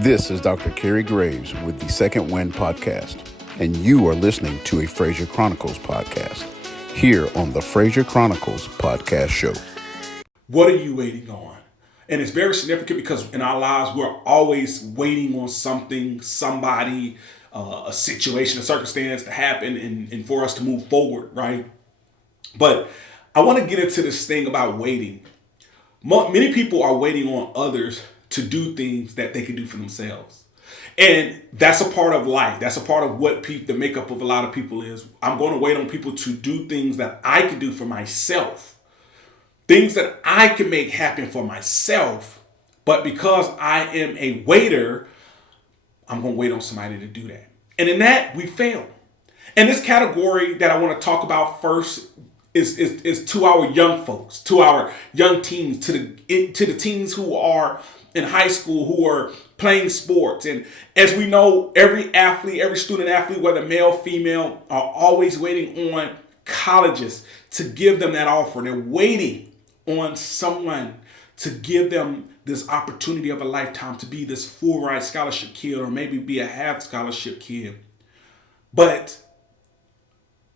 This is Dr. Kerry Graves with the Second Wind Podcast, and you are listening to a Fraser Chronicles podcast here on the Fraser Chronicles Podcast Show. What are you waiting on? And it's very significant because in our lives, we're always waiting on something, somebody, a situation, a circumstance to happen and for us to move forward, right? But I want to get into this thing about waiting. Many people are waiting on others to do things that they can do for themselves. And that's a part of life. That's a part of what the makeup of a lot of people is. I'm going to wait on people to do things that I can do for myself. Things that I can make happen for myself. But because I am a waiter, I'm going to wait on somebody to do that. And in that, we fail. And this category that I want to talk about first is to our young folks, to our young teens, to the teens who are in high school, who are playing sports. And as we know, every athlete, every student athlete, whether male, female, are always waiting on colleges to give them that offer. They're waiting on someone to give them this opportunity of a lifetime to be this full ride scholarship kid or maybe be a half scholarship kid. But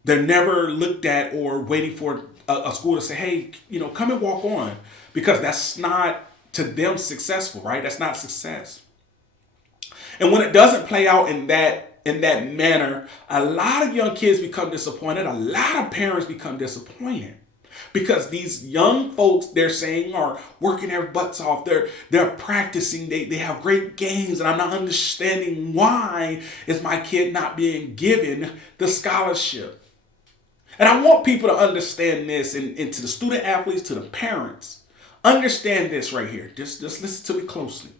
they're never looked at or waiting for a school to say, hey, come and walk on, because that's not to them successful, right? That's not success. And when it doesn't play out in that manner, a lot of young kids become disappointed. A lot of parents become disappointed because these young folks, they're saying, are working their butts off. They're practicing. They have great games, and I'm not understanding why is my kid not being given the scholarship. And I want people to understand this, and to the student athletes, to the parents, understand this right here. Just listen to me closely.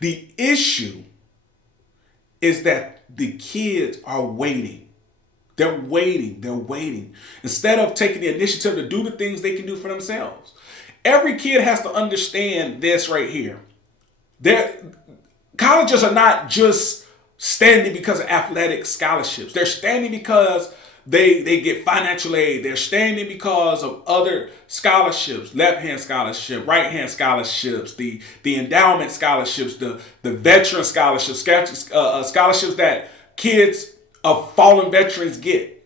The issue is that the kids are waiting. They're waiting. Instead of taking the initiative to do the things they can do for themselves. Every kid has to understand this right here. Colleges are not just standing because of athletic scholarships. They're standing because they get financial aid. They're standing because of other scholarships, left-hand scholarship, right-hand scholarships, the endowment scholarships, the veteran scholarships, scholarships that kids of fallen veterans get,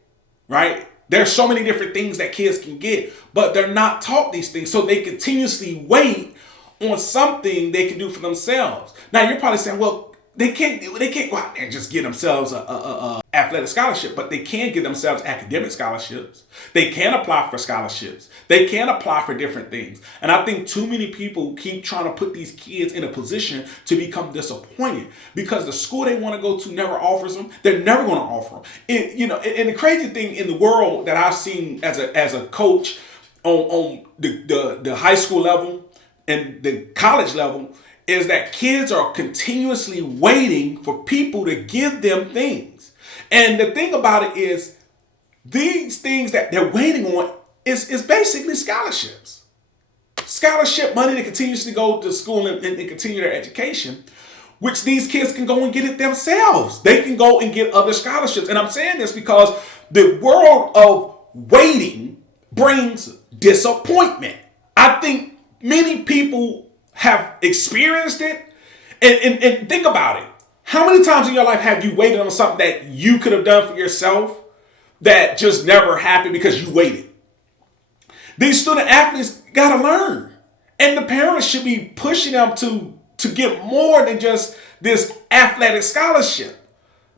right? There's so many different things that kids can get, but they're not taught these things. So they continuously wait on something they can do for themselves. Now you're probably saying, well, they can't go out there and just get themselves a athletic scholarship, but they can get themselves academic scholarships. They can apply for scholarships. They can apply for different things. And I think too many people keep trying to put these kids in a position to become disappointed because the school they want to go to never offers them. They're never going to offer them. And the crazy thing in the world that I've seen as a coach on the high school level and the college level is that kids are continuously waiting for people to give them things. And the thing about it is, these things that they're waiting on is basically scholarships. Scholarship money that continues to go to school and continue their education, which these kids can go and get it themselves. They can go and get other scholarships. And I'm saying this because the world of waiting brings disappointment. I think many people have experienced it. And think about it. How many times in your life have you waited on something that you could have done for yourself that just never happened because you waited? These student athletes got to learn. And the parents should be pushing them to get more than just this athletic scholarship.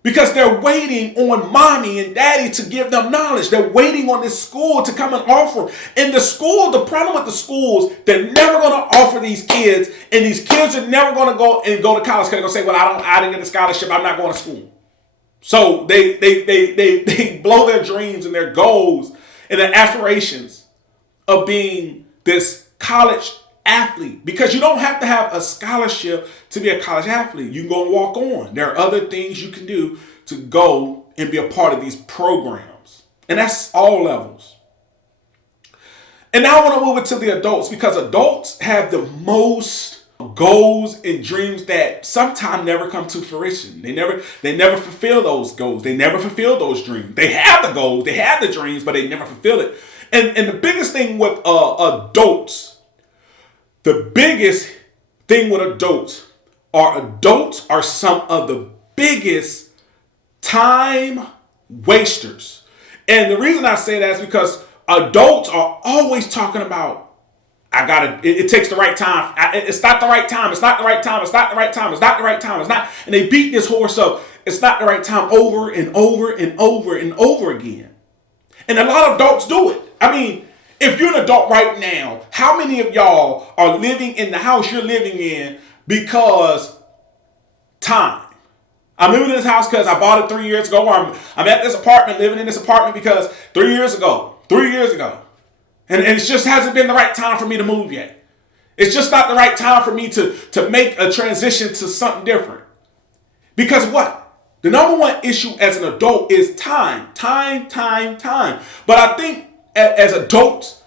Because they're waiting on mommy and daddy to give them knowledge. They're waiting on this school to come and offer. And the problem with the schools, they're never going to offer these kids. And these kids are never going to go to college because they're going to say, well, I didn't get a scholarship. I'm not going to school. So they blow their dreams and their goals and their aspirations of being this college athlete, because you don't have to have a scholarship to be a college athlete. You can go and walk on. There are other things you can do to go and be a part of these programs. And that's all levels. And now I want to move it to the adults, because adults have the most goals and dreams that sometimes never come to fruition. They never fulfill those goals. They never fulfill those dreams. They have the goals, they have the dreams, but they never fulfill it. And the biggest thing with adults, the biggest thing with adults adults are some of the biggest time wasters. And the reason I say that is because adults are always talking about, it takes the right time. It's not the right time. It's not the right time. It's not the right time. It's not the right time. It's not. And they beat this horse up. It's not the right time over and over and over and over again. And a lot of adults do it. I mean, if you're an adult right now, how many of y'all are living in the house you're living in because time? I'm living in this house because I bought it 3 years ago. Or I'm at this apartment, living in this apartment because 3 years ago. And it just hasn't been the right time for me to move yet. It's just not the right time for me to make a transition to something different. Because what? The number one issue as an adult is time. But I think as adults,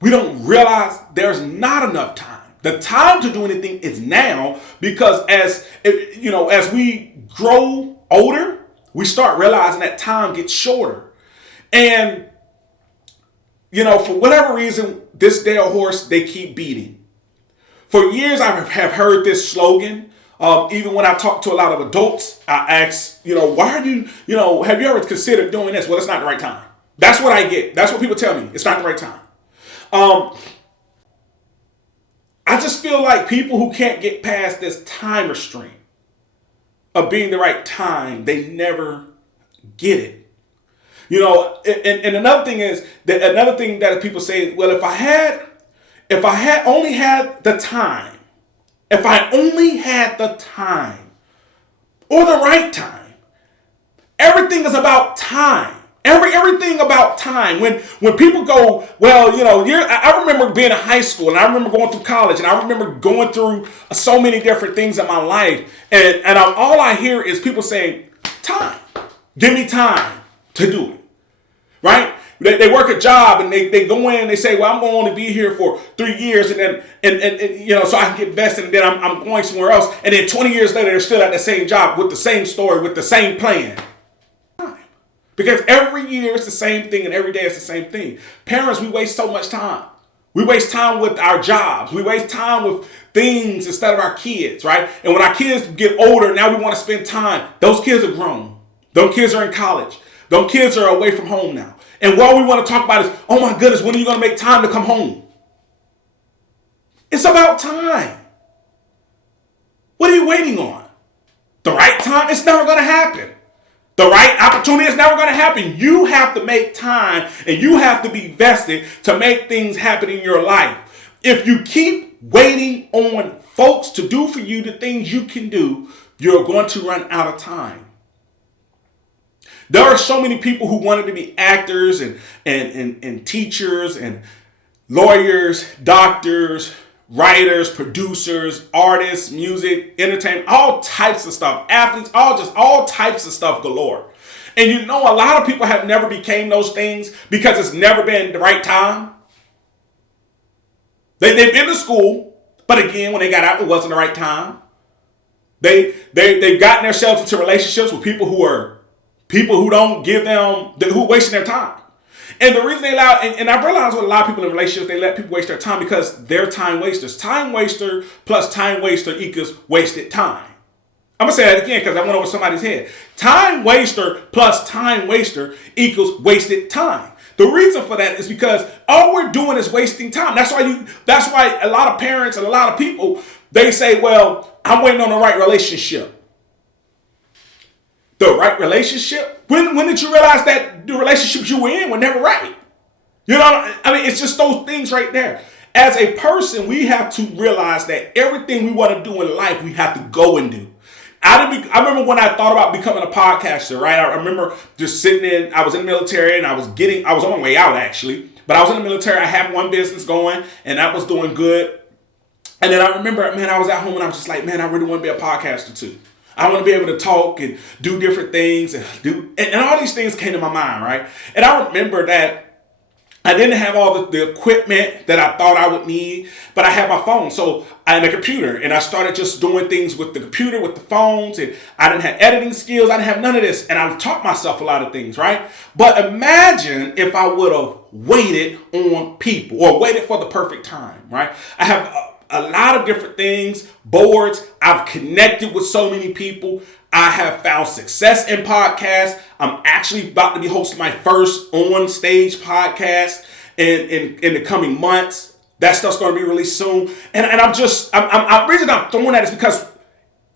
we don't realize there's not enough time. The time to do anything is now, because as we grow older, we start realizing that time gets shorter. And for whatever reason, this Dale horse, they keep beating. For years, I have heard this slogan. Even when I talk to a lot of adults, I ask, why are you, have you ever considered doing this? Well, it's not the right time. That's what I get. That's what people tell me. It's not the right time. I just feel like people who can't get past this time restraint of being the right time, they never get it. And another thing is that people say, well, if I had only had the time, if I only had the time or the right time, everything is about time. Everything about time. When people go, well, I remember being in high school, and I remember going through college, and I remember going through so many different things in my life, and all I hear is people saying, time. Give me time to do it. Right? They work a job and they go in and they say, well, I'm going to only be here for 3 years and then, so I can get vested, and then I'm going somewhere else. And then 20 years later, they're still at the same job with the same story, with the same plan. Because every year it's the same thing and every day it's the same thing. Parents, we waste so much time. We waste time with our jobs. We waste time with things instead of our kids, right? And when our kids get older, now we want to spend time. Those kids are grown. Those kids are in college. Those kids are away from home now. And what we want to talk about is, oh my goodness, when are you going to make time to come home? It's about time. What are you waiting on? The right time? It's never going to happen. The right opportunity is never going to happen. You have to make time, and you have to be vested to make things happen in your life. If you keep waiting on folks to do for you the things you can do, you're going to run out of time. There are so many people who wanted to be actors and teachers and lawyers, doctors, writers, producers, artists, music, entertainment, all types of stuff, athletes, all types of stuff galore. And a lot of people have never became those things because it's never been the right time. They've been to school, but again, when they got out, it wasn't the right time. They've gotten themselves into relationships with people who don't give them, who are wasting their time. And the reason they allow, and I realize with a lot of people in relationships, they let people waste their time because they're time wasters. Time waster plus time waster equals wasted time. I'm going to say that again because I went over somebody's head. Time waster plus time waster equals wasted time. The reason for that is because all we're doing is wasting time. That's why a lot of parents and a lot of people, they say, well, I'm waiting on the right relationship. The right relationship? When did you realize that the relationships you were in were never right? It's just those things right there. As a person, we have to realize that everything we want to do in life, we have to go and do. I remember when I thought about becoming a podcaster, right? I remember just sitting I was in the military and I was on my way out actually, but I was in the military. I had one business going and that was doing good. And then I remember, I was at home and I was just like, I really want to be a podcaster too. I want to be able to talk and do different things and all these things came to my mind, right? And I remember that I didn't have all the equipment that I thought I would need, but I had my phone and a computer, and I started just doing things with the computer, with the phones, and I didn't have editing skills. I didn't have none of this, and I taught myself a lot of things, right? But imagine if I would have waited on people or waited for the perfect time, right? I have a lot of different things, boards. I've connected with so many people. I have found success in podcasts. I'm actually about to be hosting my first on stage podcast in the coming months. That stuff's going to be released soon. And I'm the reason I'm throwing that is because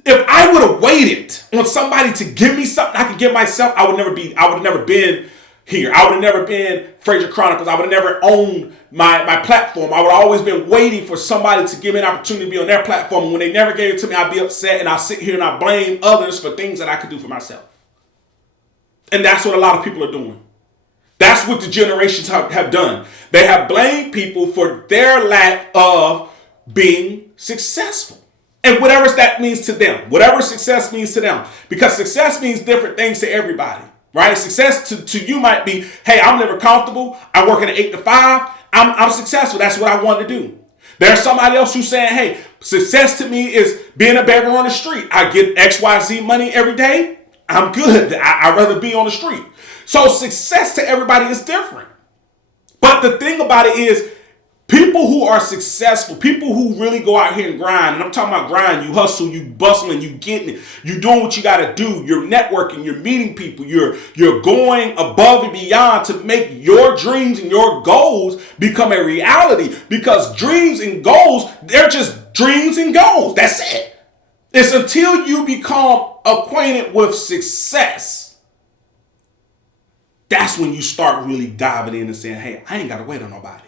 if I would have waited on somebody to give me something I could give myself, I would have never been here. I would have never been Frazier Chronicles. I would have never owned my platform. I would have always been waiting for somebody to give me an opportunity to be on their platform. And when they never gave it to me, I'd be upset and I'll sit here and I blame others for things that I could do for myself. And that's what a lot of people are doing. That's what the generations have done. They have blamed people for their lack of being successful. And whatever that means to them, whatever success means to them, because success means different things to everybody, right? Success to you might be, hey, I'm never comfortable. I work at an 8 to 5. I'm successful. That's what I want to do. There's somebody else who's saying, hey, success to me is being a beggar on the street. I get XYZ money every day. I'm good. I'd rather be on the street. So success to everybody is different. But the thing about it is, people who are successful, people who really go out here and grind, and I'm talking about grind, you hustle, you bustling, you getting it, you doing what you got to do, you're networking, you're meeting people, you're going above and beyond to make your dreams and your goals become a reality, because dreams and goals, they're just dreams and goals. That's it. It's until you become acquainted with success, that's when you start really diving in and saying, hey, I ain't got to wait on nobody.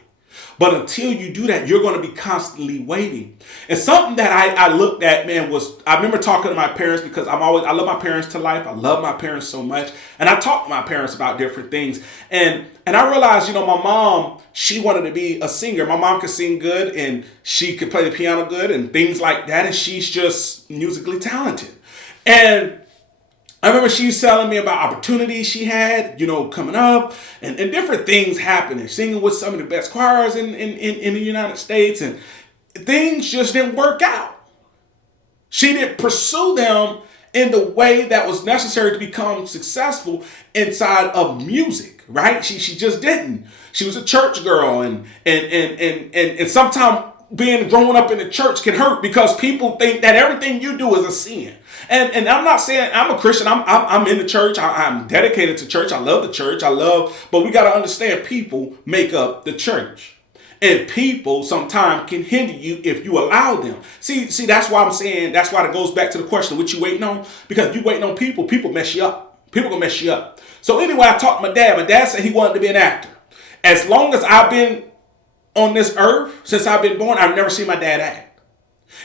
But until you do that, you're going to be constantly waiting. And something that I looked at, man, was I remember talking to my parents, because I love my parents to life. I love my parents so much. And I talked to my parents about different things. And I realized, my mom, she wanted to be a singer. My mom could sing good and she could play the piano good and things like that. And she's just musically talented. And I remember she was telling me about opportunities she had, coming up and different things happening, singing with some of the best choirs in the United States, and things just didn't work out. She didn't pursue them in the way that was necessary to become successful inside of music, right? She just didn't. She was a church girl, and sometimes growing up in the church can hurt because people think that everything you do is a sin. And I'm not saying I'm a Christian. I'm in the church. I'm dedicated to church. I love the church. But we got to understand, people make up the church. And people sometimes can hinder you if you allow them. See, that's why I'm saying, that's why it goes back to the question, what you waiting on? Because you waiting on people mess you up. People gonna mess you up. So anyway, I talked to my dad. My dad said he wanted to be an actor. As long as I've been on this earth, since I've been born, I've never seen my dad act.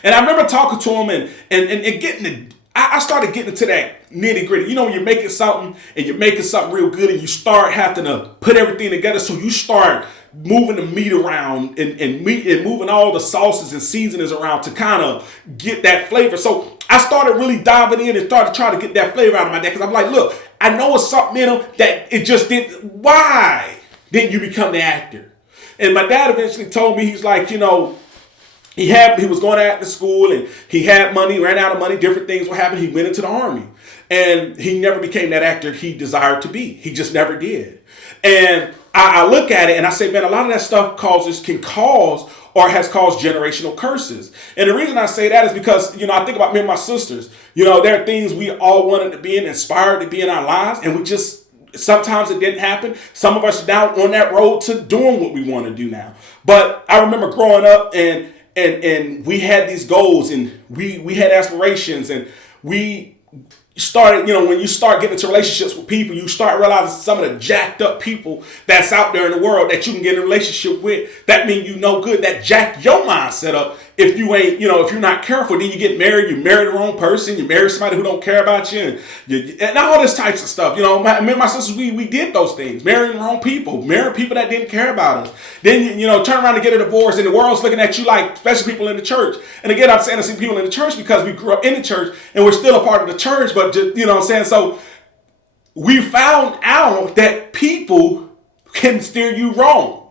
And I remember talking to him and getting I started getting into that nitty gritty. When you're making something and you're making something real good and you start having to put everything together. So you start moving the meat around and moving all the sauces and seasonings around to kind of get that flavor. So I started really diving in and started trying to get that flavor out of my dad. Because I'm like, look, I know it's something in him that it just didn't. Why didn't you become the actor? And my dad eventually told me, he's like, he was going to acting school and he had money, ran out of money, different things were happening. He went into the Army and he never became that actor he desired to be. He just never did. And I look at it and I say, man, a lot of that stuff can cause or has caused generational curses. And the reason I say that is because, I think about me and my sisters. There are things we all wanted to be in, inspired to be in our lives, and we just, sometimes it didn't happen. Some of us are down on that road to doing what we want to do now. But I remember growing up and we had these goals and we had aspirations, and we started, when you start getting into relationships with people, you start realizing some of the jacked up people that's out there in the world that you can get in a relationship with, that mean good, that jack your mindset up. If you ain't, if you're not careful, then you get married, you marry the wrong person, you marry somebody who don't care about you, and all this types of stuff. Me and my sisters, we did those things, marrying the wrong people, marrying people that didn't care about us. Then, turn around and get a divorce, and the world's looking at you like, especially people in the church. And again, I'm saying I see people in the church because we grew up in the church, and we're still a part of the church, but just, what I'm saying? So we found out that people can steer you wrong.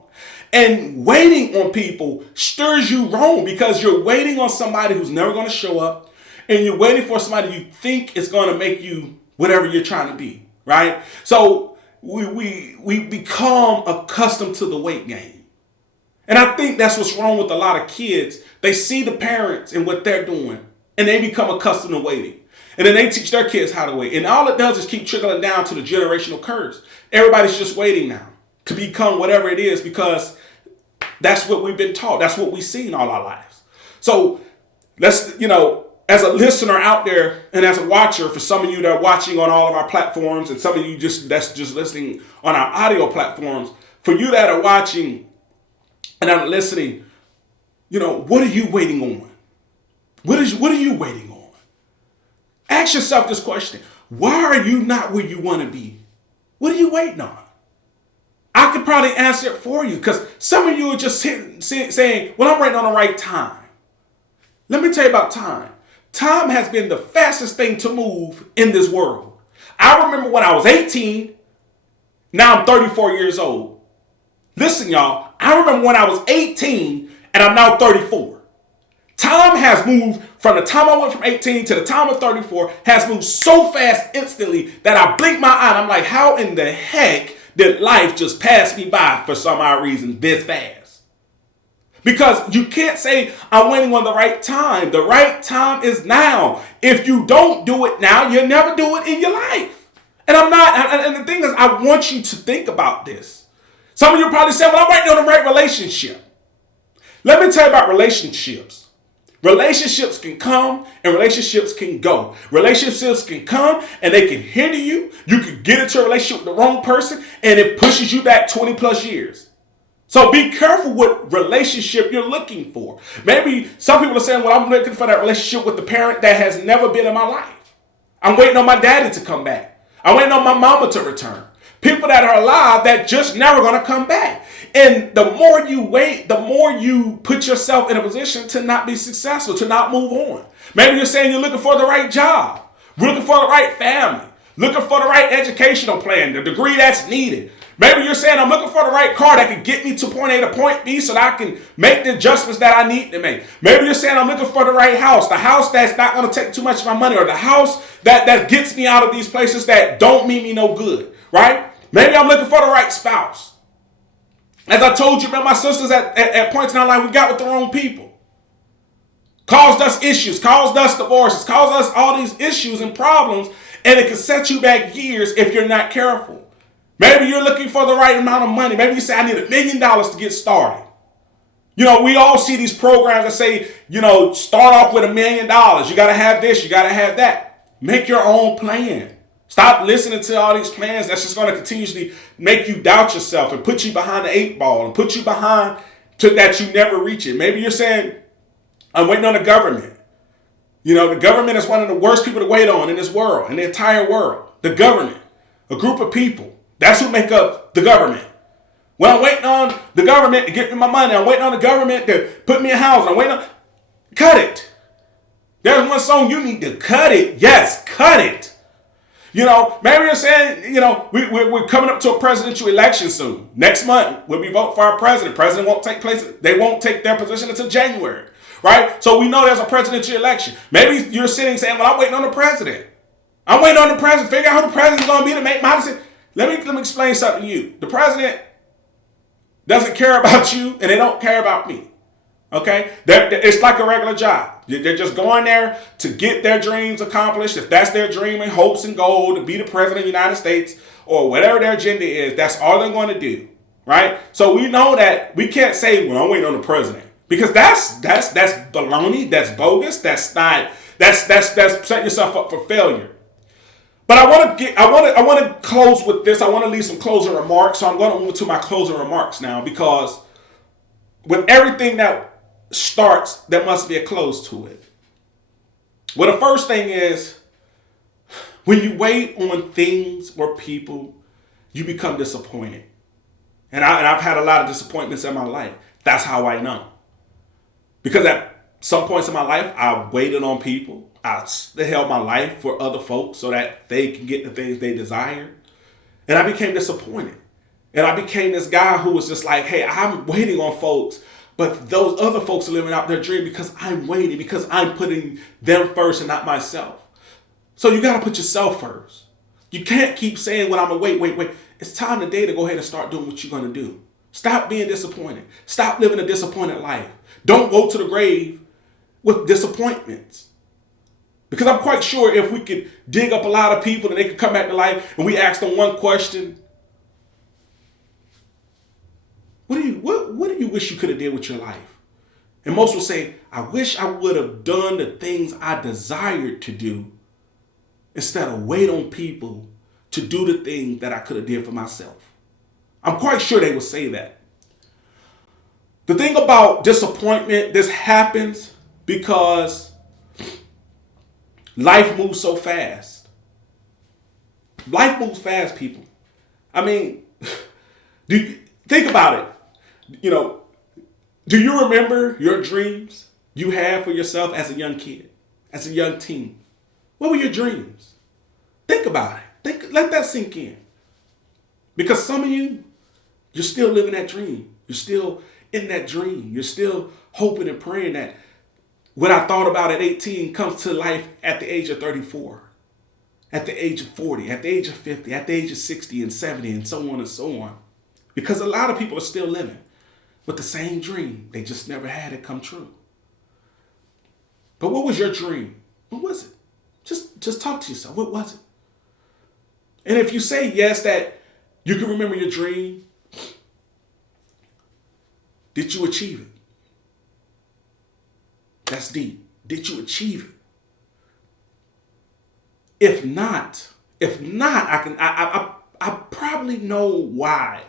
And waiting on people stirs you wrong because you're waiting on somebody who's never going to show up, and you're waiting for somebody you think is going to make you whatever you're trying to be, right? So we become accustomed to the wait game. And I think that's what's wrong with a lot of kids. They see the parents and what they're doing, and they become accustomed to waiting. And then they teach their kids how to wait. And all it does is keep trickling down to the generational curse. Everybody's just waiting now to become whatever it is because that's what we've been taught. That's what we've seen all our lives. So let's, as a listener out there and as a watcher, for some of you that are watching on all of our platforms and some of you that's just listening on our audio platforms, for you that are watching and are listening, what are you waiting on? What are you waiting on? Ask yourself this question. Why are you not where you want to be? What are you waiting on? I could probably answer it for you because some of you are just saying, well, I'm waiting on the right time. Let me tell you about time. Time has been the fastest thing to move in this world. I remember when I was 18, now I'm 34 years old. Listen, y'all, I remember when I was 18 and I'm now 34. Time has moved from the time I went from 18 to the time of 34 has moved so fast instantly that I blink my eye and I'm like, how in the heck did life just pass me by for some odd reason this fast? Because you can't say I'm waiting on the right time. The right time is now. If you don't do it now, you'll never do it in your life. And and the thing is, I want you to think about this. Some of you probably say, well, I'm waiting on the right relationship. Let me tell you about relationships. Relationships can come and relationships can go. Relationships can come and they can hinder you. You can get into a relationship with the wrong person and it pushes you back 20 plus years. So be careful what relationship you're looking for. Maybe some people are saying, well, I'm looking for that relationship with the parent that has never been in my life. I'm waiting on my daddy to come back. I'm waiting on my mama to return. People that are alive that just never going to come back. And the more you wait, the more you put yourself in a position to not be successful, to not move on. Maybe you're saying you're looking for the right job, looking for the right family, looking for the right educational plan, the degree that's needed. Maybe you're saying I'm looking for the right car that can get me to point A to point B so that I can make the adjustments that I need to make. Maybe you're saying I'm looking for the right house, the house that's not going to take too much of my money, or the house that gets me out of these places that don't mean me no good, right? Maybe I'm looking for the right spouse. As I told you about my sisters at points in our life, we got with the wrong people. Caused us issues, caused us divorces, caused us all these issues and problems, and it can set you back years if you're not careful. Maybe you're looking for the right amount of money. Maybe you say, I need $1 million to get started. We all see these programs that say, start off with $1 million. You got to have this, you got to have that. Make your own plan. Stop listening to all these plans that's just going to continuously make you doubt yourself and put you behind the 8 ball and put you behind to that you never reach it. Maybe you're saying, I'm waiting on the government. The government is one of the worst people to wait on in this world, in the entire world. The government, a group of people. That's who make up the government. Well, I'm waiting on the government to get me my money. I'm waiting on the government to put me a house. I'm waiting on... Cut it. There's one song you need to cut it. Yes, cut it. Maybe you're saying, we're coming up to a presidential election soon. Next month, we'll be voting for our president. President won't take place. They won't take their position until January, right? So we know there's a presidential election. Maybe you're sitting saying, well, I'm waiting on the president. I'm waiting on the president. Figure out who the president's going to be to make my decision. Let me explain something to you. The president doesn't care about you and they don't care about me. Okay? It's like a regular job. They're just going there to get their dreams accomplished. If that's their dream and hopes and goal to be the president of the United States or whatever their agenda is, that's all they're going to do. Right? So we know that we can't say, well, I'm waiting on the president. Because that's baloney, that's bogus, that's setting yourself up for failure. But I want to close with this. I want to leave some closing remarks. So I'm going to move to my closing remarks now, because with everything that starts, there must be a close to it. Well, the first thing is, when you wait on things or people, you become disappointed. And I've had a lot of disappointments in my life. That's how I know. Because at some points in my life, I waited on people. I held my life for other folks so that they can get the things they desired. And I became disappointed. And I became this guy who was just like, hey, I'm waiting on folks, but those other folks are living out their dream because I'm waiting, because I'm putting them first and not myself. So you got to put yourself first. You can't keep saying, well, I'm going to wait. It's time today to go ahead and start doing what you're going to do. Stop being disappointed. Stop living a disappointed life. Don't go to the grave with disappointments. Because I'm quite sure if we could dig up a lot of people and they could come back to life and we ask them one question, what do you wish you could have did with your life? And most will say, I wish I would have done the things I desired to do instead of wait on people to do the things that I could have did for myself. I'm quite sure they would say that. The thing about disappointment, this happens because life moves so fast. Life moves fast, people. I mean, think about it. Do you remember your dreams you had for yourself as a young kid, as a young teen? What were your dreams? Think about it. Let that sink in. Because some of you, you're still living that dream. You're still in that dream. You're still hoping and praying that what I thought about at 18 comes to life at the age of 34, at the age of 40, at the age of 50, at the age of 60 and 70, and so on and so on. Because a lot of people are still living with the same dream. They just never had it come true. But what was your dream? What was it? Just talk to yourself. What was it? And if you say yes, that you can remember your dream, did you achieve it? That's deep. Did you achieve it? If not, I probably know why.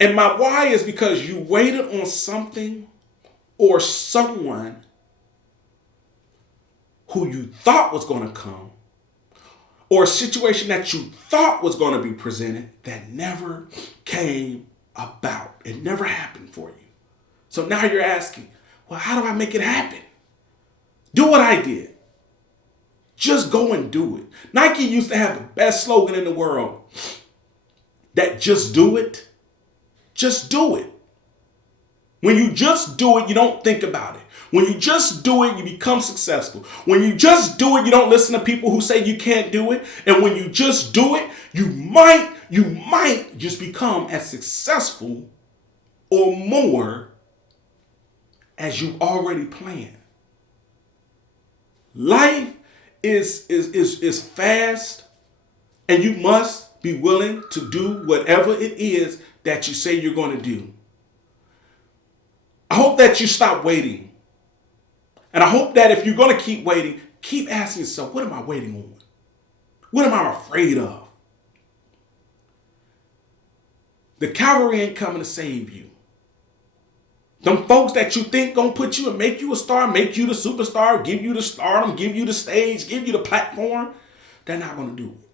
And my why is because you waited on something or someone who you thought was going to come, or a situation that you thought was going to be presented that never came about. It never happened for you. So now you're asking, well, how do I make it happen? Do what I did. Just go and do it. Nike used to have the best slogan in the world. That just do it. Just do it. When you just do it, you don't think about it. When you just do it, you become successful. When you just do it, you don't listen to people who say you can't do it. And when you just do it, you might just become as successful or more as you already planned. Life is fast, and you must be willing to do whatever it is that you say you're going to do. I hope that you stop waiting. And I hope that if you're going to keep waiting, keep asking yourself, what am I waiting on? What am I afraid of? The cavalry ain't coming to save you. Them folks that you think gonna put you and make you a star, make you the superstar, give you the stardom, give you the stage, give you the platform, they're not gonna do it.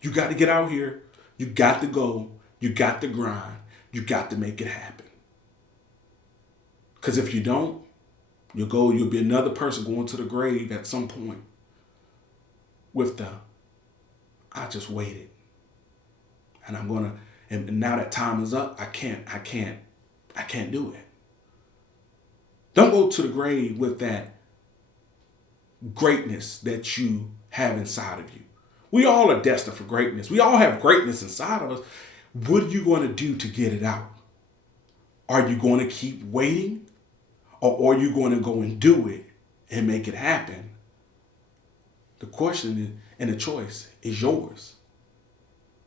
You got to get out here. You got to go. You got to grind. You got to make it happen. Because if you don't, you'll be another person going to the grave at some point with I just waited. And now that time is up, I can't do it. Don't go to the grave with that greatness that you have inside of you. We all are destined for greatness. We all have greatness inside of us. What are you going to do to get it out? Are you going to keep waiting? Or are you going to go and do it and make it happen? The question and the choice is yours.